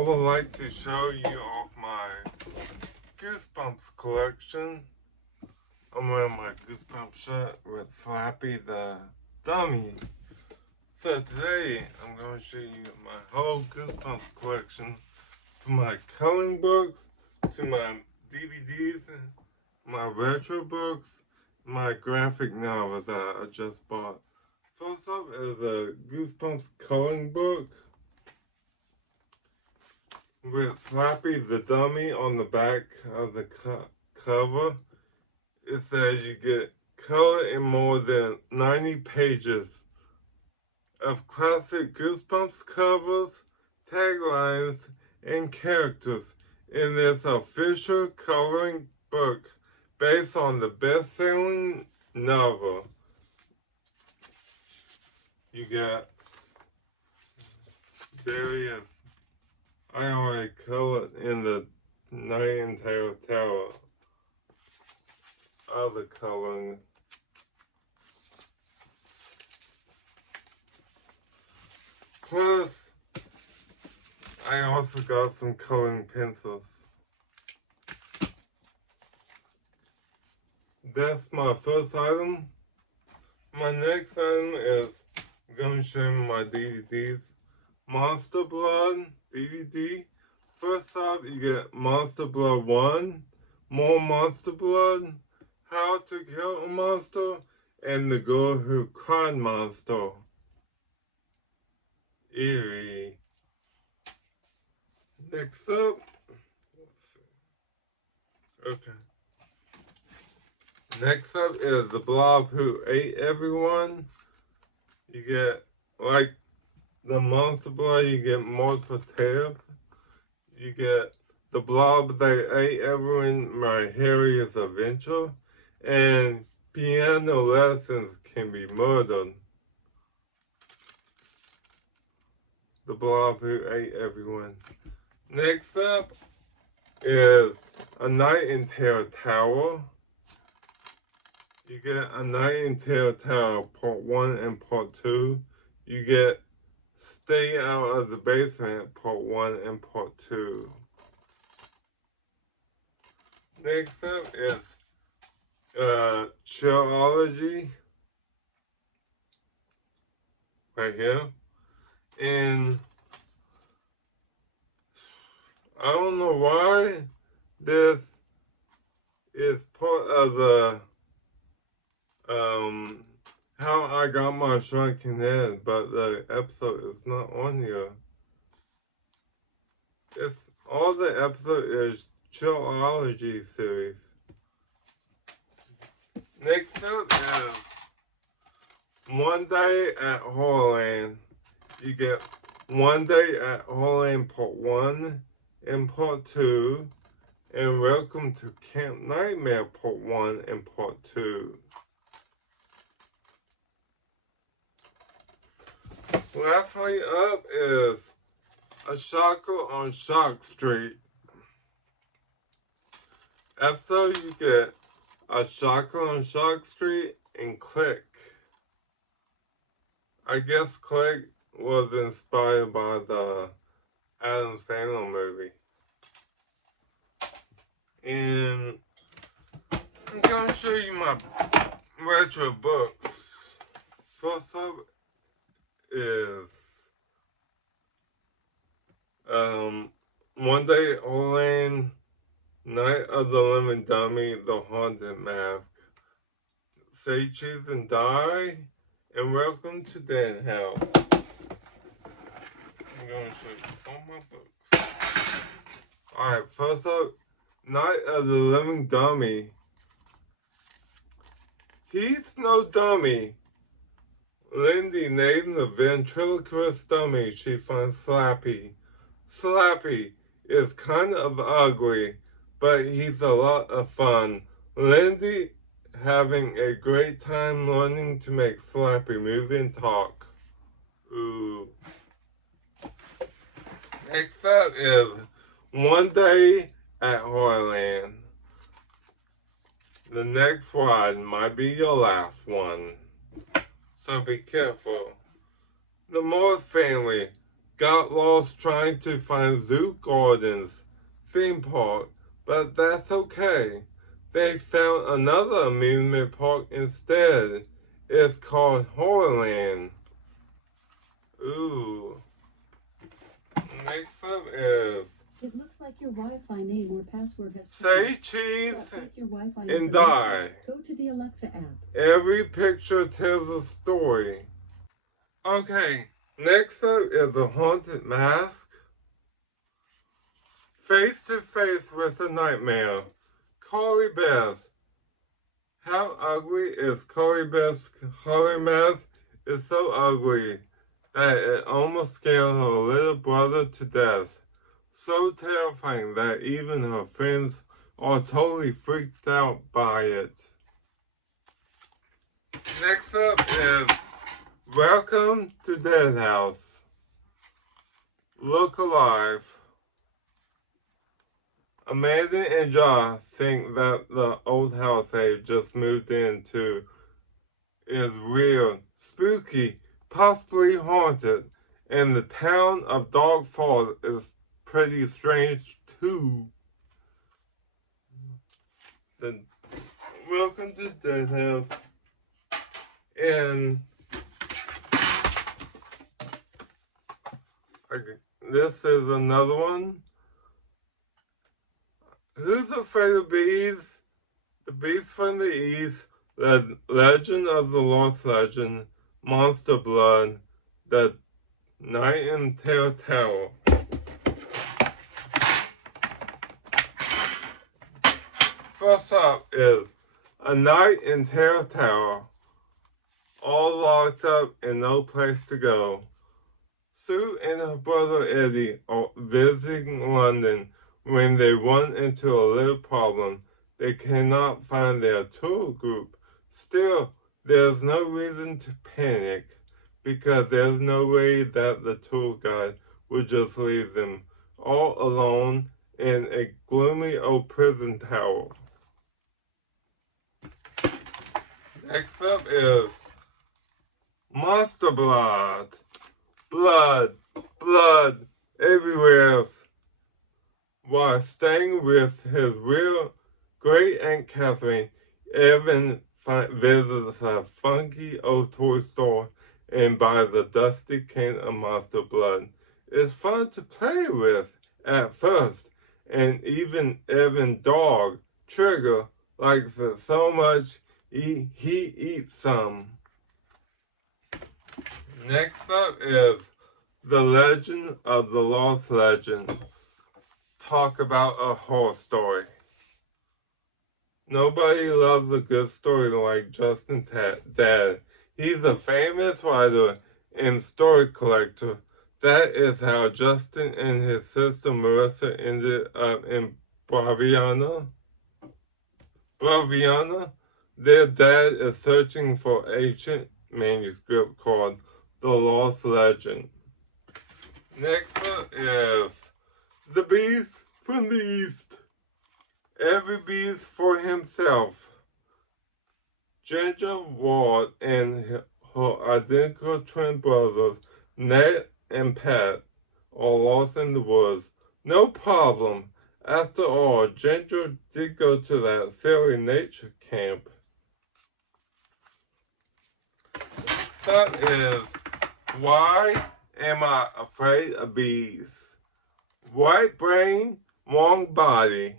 would like to show you off my Goosebumps collection. I'm wearing my Goosebumps shirt with Slappy the dummy. So today I'm going to show you my whole Goosebumps collection, from my coloring books to my DVDs, my retro books, my graphic novel that I just bought. First up is a Goosebumps coloring book with Slappy the dummy on the back of the cover. It says you get color in more than 90 pages of classic Goosebumps covers, taglines, and characters in this official coloring book based on the best-selling novel. You get various, I already colored in the Nightingale Tower, other coloring. Plus, I also got some coloring pencils. That's my first item. My next item is, I'm going to show you my DVDs. Monster Blood DVD. First off, you get Monster Blood 1, More Monster Blood, How to Kill a Monster, and The Girl Who Cried Monster. Eerie. Next up, okay. Next up is The Blob Who Ate Everyone. You get, like the Monster Blood, you get multiple tales. You get The Blob That Ate Everyone, My Harriet's Adventure, and Piano Lessons Can Be Murdered. The Blob Who Ate Everyone. Next up is A Nightingale Tower. You get A Nightingale Tower Part 1 and Part 2. You get Stay Out of the Basement Part 1 and Part 2. Next up is Chillology. Right here. And I don't know why this is part of the How I Got My Shrunken Head, but the episode is not on here. It's all the episode is Chillology series. Next up is One Day at Horrorland. You get One Day at Horrorland Part 1 and Part 2, and Welcome to Camp Nightmare Part 1 and Part 2. Lastly up is A Shocker on Shock Street. Episode you get A Shocker on Shock Street and Click. I guess Click was inspired by the Adam Sandler movie. And I'm going to show you my retro books. First up is One Day at Horrorland, Night of the Living Dummy, The Haunted Mask, Say Cheese and Die, and Welcome to Den House. I'm going to show you all my books. Alright, first up, Night of the Living Dummy. He's no dummy. Lindy named the ventriloquist dummy she finds Slappy. Slappy is kind of ugly, but he's a lot of fun. Lindy having a great time learning to make Slappy move and talk. Ooh. Next up is One Day at Horrorland. The next one might be your last one, so be careful. The Morse family got lost trying to find Zoo Gardens theme park, but that's okay. They found another amusement park instead. It's called Horrorland. Ooh. Next up is... It looks like your Wi-Fi name or password has Say changed. cheese Your Wi-Fi and die. Go to the Alexa app. Every picture tells a story. Okay, next up is a haunted mask. Face to face with a nightmare. Carly Beth. How ugly is Carly Beth's Halloween mask? It's so ugly that it almost scared her little brother to death. So terrifying that even her friends are totally freaked out by it. Next up is Welcome to Dead House. Look alive. Amanda and Josh think that the old house they've just moved into is real, spooky, possibly haunted, and the town of Dog Falls is pretty strange too. Welcome to Dead House. And this is another one. Who's Afraid of Bees? The Beast from the East, The Legend of the Lost Legend, Monster Blood, The Night in Terror Tower. First up is A Night in Terror Tower. All locked up and no place to go. Sue and her brother Eddie are visiting London when they run into a little problem. They cannot find their tour group. Still, there's no reason to panic because there's no way that the tour guide would just leave them all alone in a gloomy old prison tower. Next up is Monster Blood. Blood, blood everywhere. While staying with his real great Aunt Catherine, Evan visits a funky old toy store and buys a dusty can of Monster Blood. It's fun to play with at first, and even Evan's dog, Trigger, likes it so much he eats some. Next up is The Legend of the Lost Legend. Talk about a horror story. Nobody loves a good story like Justin's dad. He's a famous writer and story collector. That is how Justin and his sister Marissa ended up in Braviana. Their dad is searching for an ancient manuscript called The Lost Legend. Next up is The Beast from the East. Every beast for himself. Ginger Ward and her identical twin brothers, Ned and Pat, are lost in the woods. No problem. After all, Ginger did go to that silly nature camp. That is Why Am I Afraid of Bees? Right brain, wrong body.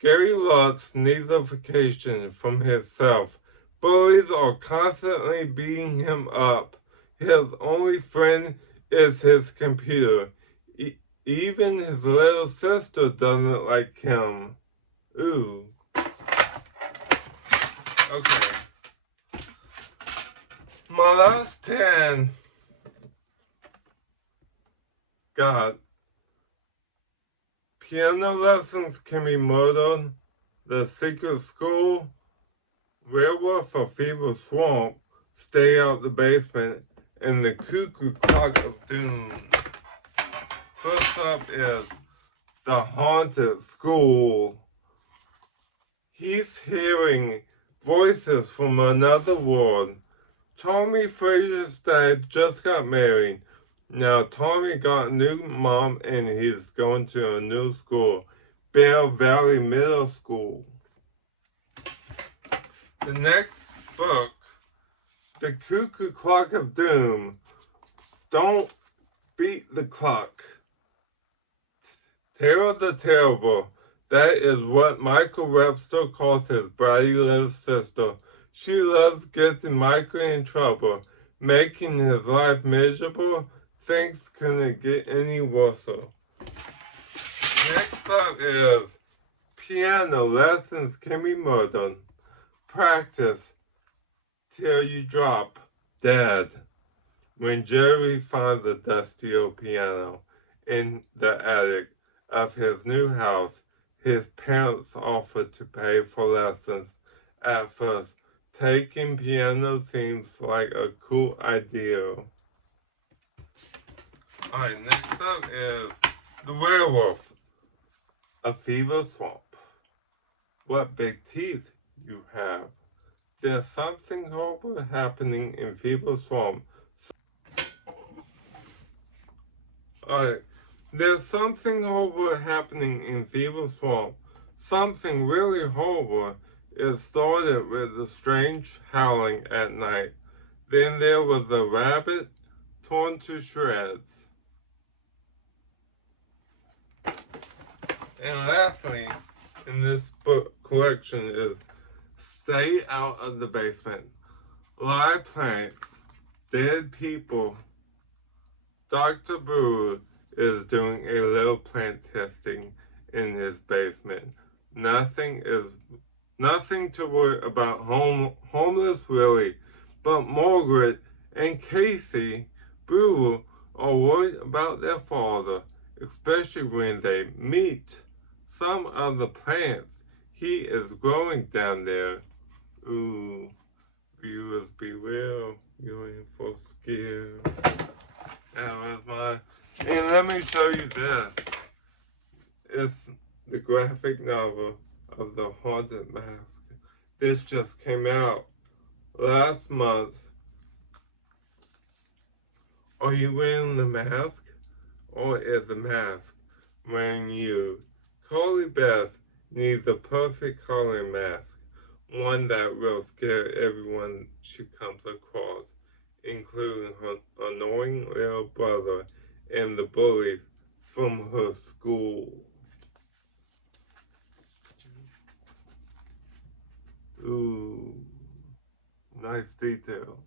Gary Lutz needs a vacation from himself. Bullies are constantly beating him up. His only friend is his computer. Even his little sister doesn't like him. Ooh. Okay. My last 10. God. Piano lessons can be murdered. The Secret School. Werewolf of Fever Swamp. Stay out the basement. And the Cuckoo Clock of Doom. First up is The Haunted School. He's hearing voices from another world. Tommy Frazier's dad just got married. Now Tommy got a new mom and he's going to a new school, Bear Valley Middle School. The next book, The Cuckoo Clock of Doom. Don't beat the clock. Terror the Terrible. That is what Michael Webster calls his bratty little sister. She loves getting Michael in trouble, making his life miserable. Things couldn't get any worse. Next up is Piano Lessons Can Be Murdered. Practice till you drop dead. When Jerry finds a dusty old piano in the attic of his new house, his parents offer to pay for lessons. At first, taking piano seems like a cool idea. Alright, next up is The Werewolf, A Fever Swamp. What big teeth you have. There's something horrible happening in Fever Swamp. Alright, there's something horrible happening in Fever Swamp. Something really horrible. It started with a strange howling at night. Then there was a rabbit torn to shreds. And lastly, in this book collection is Stay Out of the Basement. Live plants, dead people. Dr. Brewer is doing a little plant testing in his basement. Nothing to worry about homeless Willie, but Margaret and Casey Brewer are worried about their father, especially when they meet some of the plants he is growing down there. Ooh, viewers beware, you're in for scare. That was my, and let me show you this. It's the graphic novel of The Haunted Mask. This just came out last month. Are you wearing the mask? Or is the mask wearing you? Carly Beth needs the perfect coloring mask. One that will scare everyone she comes across, including her annoying little brother and the bullies from her school. Ooh, nice detail.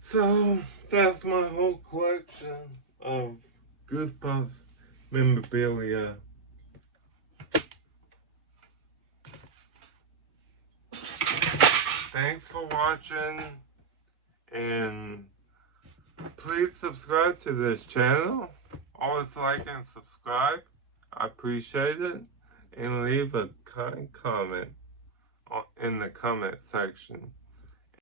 So, that's my whole collection of Goosebumps memorabilia. Thanks for watching, and please subscribe to this channel. Always like and subscribe. I appreciate it. And leave a kind comment in the comment section.